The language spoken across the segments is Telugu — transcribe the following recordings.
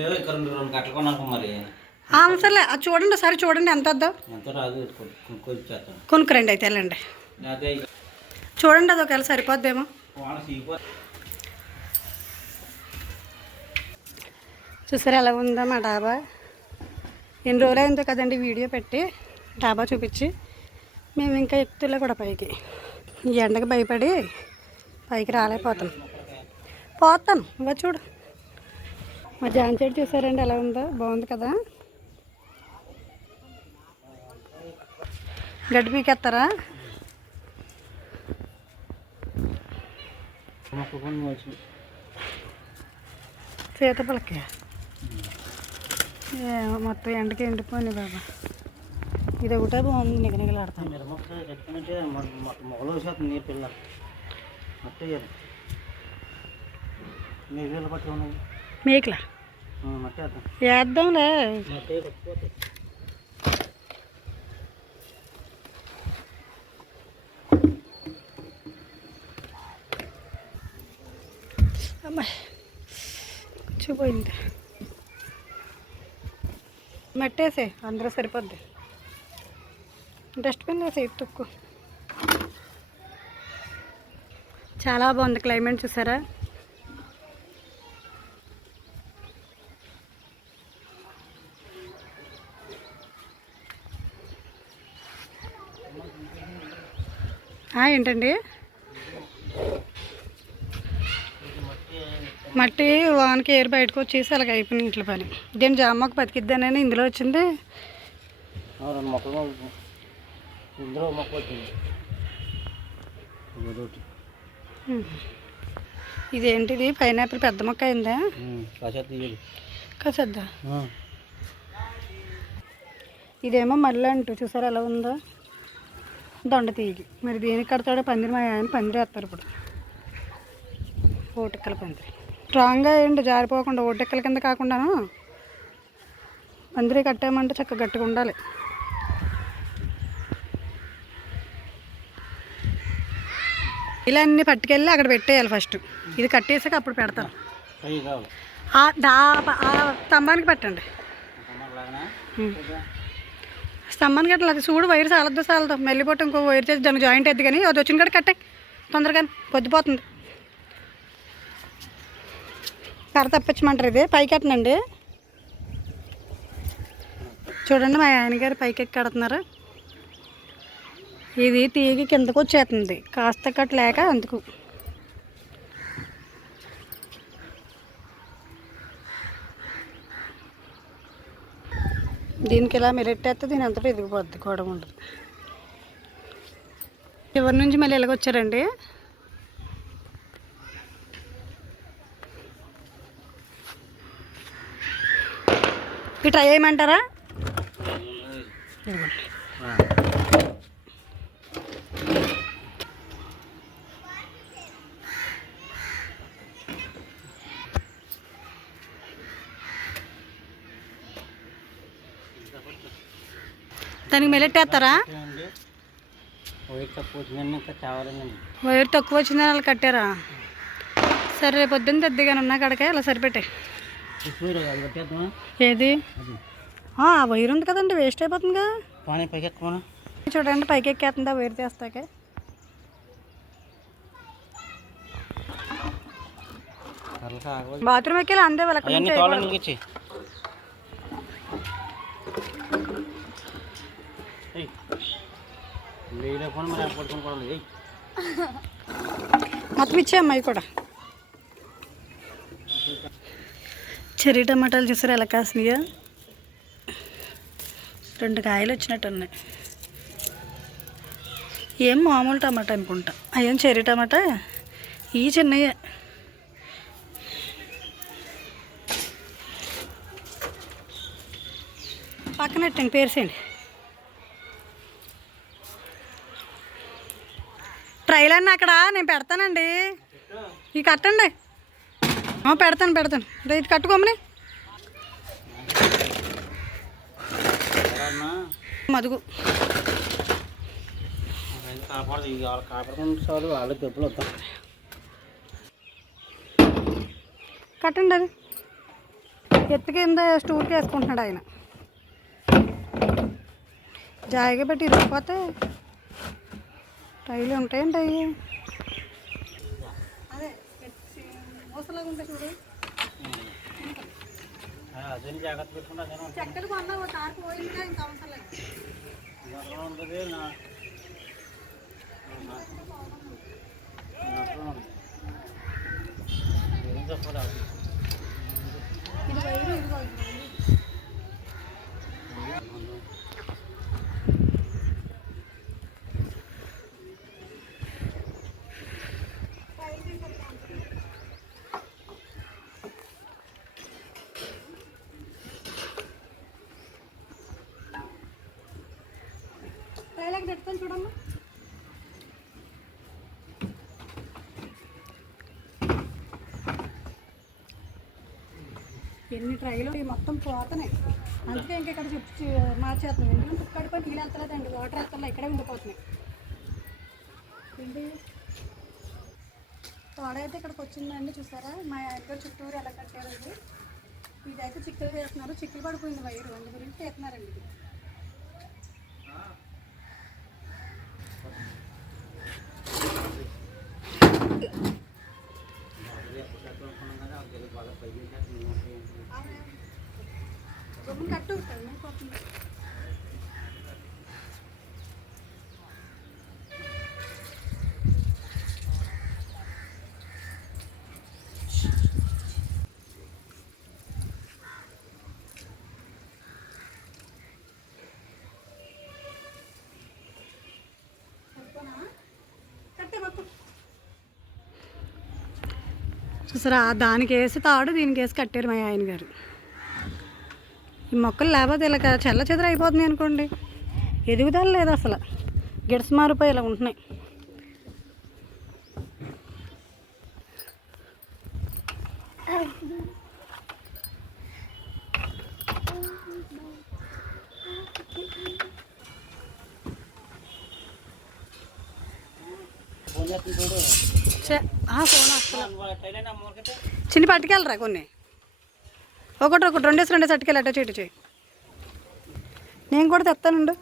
రెండు రెండు అది చూడండి ఒకసారి చూడండి ఎంత వద్దో. చేస్తాను కొనుక్కురండి అయితే వెళ్ళండి. చూడండి అది ఒకవేళ సరిపోద్దేమో. చూసారా ఎలా ఉందా మా డాబా? ఎన్ని రోజులు అయిందో కదండి వీడియో పెట్టి డాబా చూపించి. మేము ఇంకా ఎక్కుతులే కూడా పైకి. ఈ ఎండకి భయపడి పైకి రాలేకపోతాం పోతాను ఇంకా చూడు. మా జాన్ చెట్టు చూసారండి ఎలా ఉందో? బాగుంది కదా? గడ్డి పీకెత్తారా మొక్కుకొని వచ్చి సీతపలకి మొత్తం ఎండకి ఎండిపోయి బాబా. ఇది ఒకటే బాగుంది నిగనిగలాడతాను మిరమొక్క చెట్టుకుంటే మొగలు వచ్చేస్తుంది నీరు పిల్ల. మొత్తం వేయాలి నీరు పట్టుకున్నాయి మేకలా? వేద్దాంలే. అమ్మాయి కూర్చోపోయింది మట్టేసే అందరూ సరిపోద్ది. డస్ట్బిన్ వేసే తుక్కు. చాలా బాగుంది క్లైమేట్ చూసారా? ఏంటండి? మట్టి వానకి ఏరు బయటకు వచ్చేసి అలాగ అయిపోయింది ఇంట్లో పని. దీని జామకు బతికిద్దానని ఇందులో వచ్చింది? ఇదేంటిది? పైనాపిల్ పెద్ద మొక్క అయిందా? కసద్దా? ఇదేమో మళ్ళీ అంటూ. చూసారా ఎలా ఉందో? దొండ తీగి. మరి దేనికి కడతాడో పందిరి మా ఆయన పందిరి వేస్తారు ఇప్పుడు. ఓటెక్కల పందిరి. స్ట్రాంగ్గా ఏంటి జారిపోకుండా ఓటెక్కల కింద కాకుండాను? పందిరి కట్టామంటే చక్కగా గట్టిగా ఉండాలి. ఇలా అన్ని పట్టుకెళ్ళి అక్కడ పెట్టేయాలి ఫస్ట్ ఇది కట్టేసాక అప్పుడు పెడతాను డా ఆ స్తంభానికి పెట్టండి. లాగానా గట్ల అది చూడు వైర్ చాలద్దు చాలదు పొట్టు ఇంకో వైర్ చేసి దానికి జాయింట్ అయింది కానీ అది వచ్చిన కూడా కట్టే. తొందరగా పొద్దుపోతుంది. కర తప్పించమంటారు ఇది పైకి ఎట్టనండి చూడండి మా ఆయన గారు పైకి ఎక్కి కడుతున్నారు. ఇది తీగి కిందకు వచ్చేస్తుంది. కాస్త కట్టలేక అందుకు. దీనికి ఇలా మెరెట్టేస్తే దీని అంతటా ఎదిగిపోద్ది గోడ ఉండదు చివరి నుంచి మళ్ళీ ఎలాగొచ్చారండి ఇవి ట్రై చేయమంటారా ఇదిగోండి. దానికి మెలెట్టేస్తారా? వైర్ తక్కువ వచ్చిందని వాళ్ళు కట్టారా? సరే రేపు పొద్దున్న తెద్దిగానే ఉన్నా కడకే అలా సరిపెట్టే. చూడు అది కట్టేద్దామా ఏది? ఆ వైర్ ఉంది కదండి వేస్ట్ అయిపోతుందిగా చూడండి పైకి ఎక్కేస్తుందా వైర్ తీస్తాకే. బాత్రూమ్ ఎక్కి అందే వాళ్ళ మొత్తం ఇచ్చే అమ్మాయి కూడా. చెర్రీ టమాటాలు చూసారు ఎలా కాసినాయో? రెండు కాయలు వచ్చినట్టు ఉన్నాయి ఏం మామూలు టమాటా అనుకుంటా. అయ్యేం చెర్రీ టమాటా? ఈ చిన్నయ్యే పక్కనట్టండి పేర్సేయండి ట్రైల్ అన్న అక్కడ? నేను పెడతానండి. ఈ కట్టండి. పెడతాను పెడతాను. రైతు కట్టుకోమని. మదుగు కట్టండి అది. ఎత్తు కింద స్టూల్కి వేసుకుంటున్నాడు ఆయన. జాయిగా పెట్టి ఇరిగిపోతే టైలు ఉంటాయండి అవి అదే మోసలాగా ఉంటాయి చూడు అదే జాగ్రత్త పెట్టుకుంటా నేను చెక్కలు కొన్నావు తాకు పోయిందిగా ఇంకా అవసరం లేదు ఎక్కడ ఉంటుంది నా నా- నా ఎక్కడ ఉంది? ఏం చెప్పాలి ఇది వైరు ఇదిగో ఇది వైరు. ట్రైలకి పెట్టుకొని చూడమ్మా. ఎన్ని ట్రైలు? ఇవి మొత్తం పోతున్నాయి. అందుకే ఇంక ఇక్కడ చెప్పి మార్చేస్తున్నాం. ఎందుకంటే ఇక్కడ పని నీళ్ళు వెళ్తలేదండి వాటర్ వెళ్తలే ఇక్కడే ఉండిపోతున్నాయి. ఏంటి? తోడైతే ఇక్కడికి వచ్చిందండి చూసారా? మా దగ్గర చుట్టూరు ఎలా కట్టారండి ఇదైతే చిక్కులు వేస్తున్నారు. చిక్కులు పడిపోయింది వైరు. అందు గురించి చేస్తున్నారండి ఇది చూసారా? దానికి వేసి తాడు దీనికి వేసి కట్టారు మా ఆయన గారు. ఈ మొక్కలు లేకపోతే చెల్ల చెదర అయిపోతుంది అనుకోండి. ఎదుగుదల లేదు అసలు. గిడస మారిపోయి ఇలా ఉంటున్నాయి. చిన్న పట్టుకెళ్ళరా కొన్ని? ఒకటి ఒకటి రెండేసి రెండేసి అట్టుకెళ్ళి అట్ట చేటు చేయి. నేను కూడా తెస్తానండు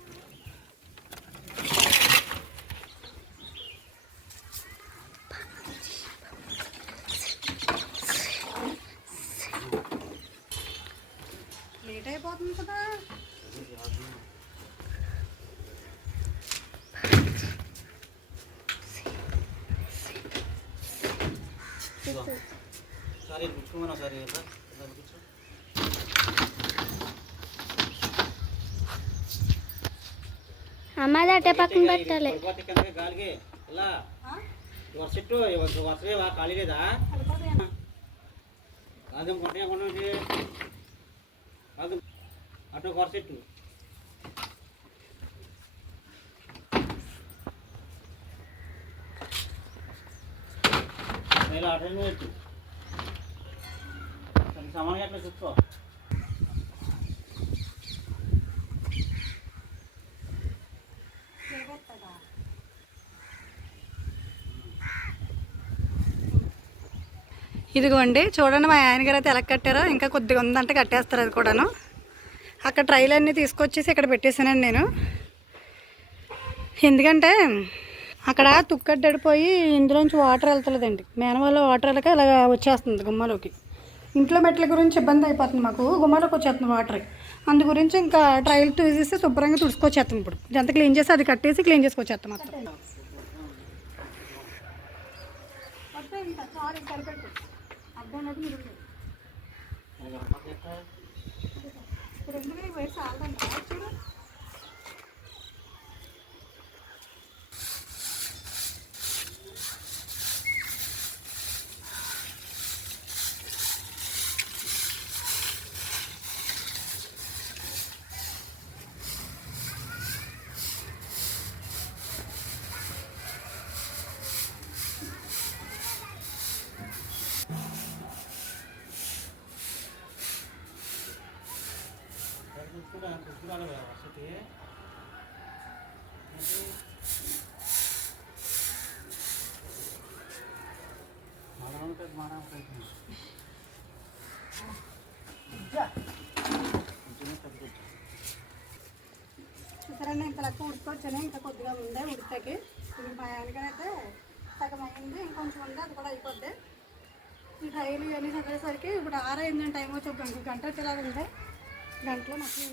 లేట్ అయిపోతుంది కదా. సరే కూర్చోమన్నా సరే ఇలా ఇలా కూర్చో అమ్మది అటే పక్కన పెట్టాలి పడిపోతే కిందకి గాలికి ఇలా వర్ష చెట్టు వర్ష ఖాళీ లేదా కాదు కొంటే కొంటే కాదు అటు వర్ష చెట్టు ఇలా అటు పెట్టు సమానంగా అట్లా చూసుకో ఇదిగోండి చూడండి మా ఆయన గారు అయితే ఎలా కట్టారో ఇంకా కొద్దిగా ఉందంటే కట్టేస్తారు అది కూడాను. అక్కడ ట్రైల్ అన్నీ తీసుకొచ్చేసి ఇక్కడ పెట్టేశానండి నేను. ఎందుకంటే అక్కడ తుక్కడ్డడిపోయి ఇందులోంచి వాటర్ వెళ్తలేదండి. మేన వాటర్ వెళ్ళక ఇలా వచ్చేస్తుంది గుమ్మలోకి. ఇంట్లో మెట్ల గురించి ఇబ్బంది అయిపోతుంది మాకు గుమ్మలోకి వచ్చేస్తుంది వాటర్ అందు గురించి ఇంకా ట్రైల్ తీసేసి శుభ్రంగా తుడుచుకొచ్చేస్తాం ఇప్పుడు. ఇదంతా క్లీన్ చేసి అది కట్టేసి క్లీన్ చేసుకొచ్చేస్తాం మొత్తం ఎందుకు నీకు వయసు ఆగదండి చూడు. మన మన ఉంటుంది చూసారండి ఇంత లెక్క ఉడుకొచ్చాను ఇంకా కొద్దిగా ఉండే ఉడితకి ఇప్పుడు మా ఆయనకైతే సగం అయింది ఇంకొంచెం ఉంది అది కూడా అయిపోద్ది. ఈ ట్రైలు ఇవన్నీ చదివేసరికి ఇప్పుడు ఆరైందని టైం వచ్చి ఒక గంట గంట వచ్చేలాగా ఉంది. గంటలో మొత్తం